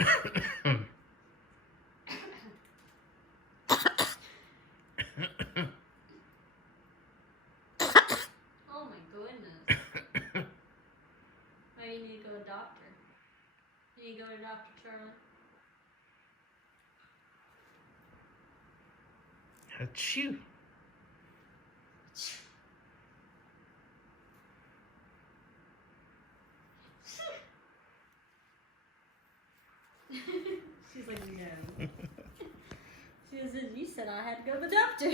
Oh my goodness. Why do you need to go to a doctor? You need to go to Dr. Charlie? Achoo. She's like, no. She said, you said I had to go to the doctor.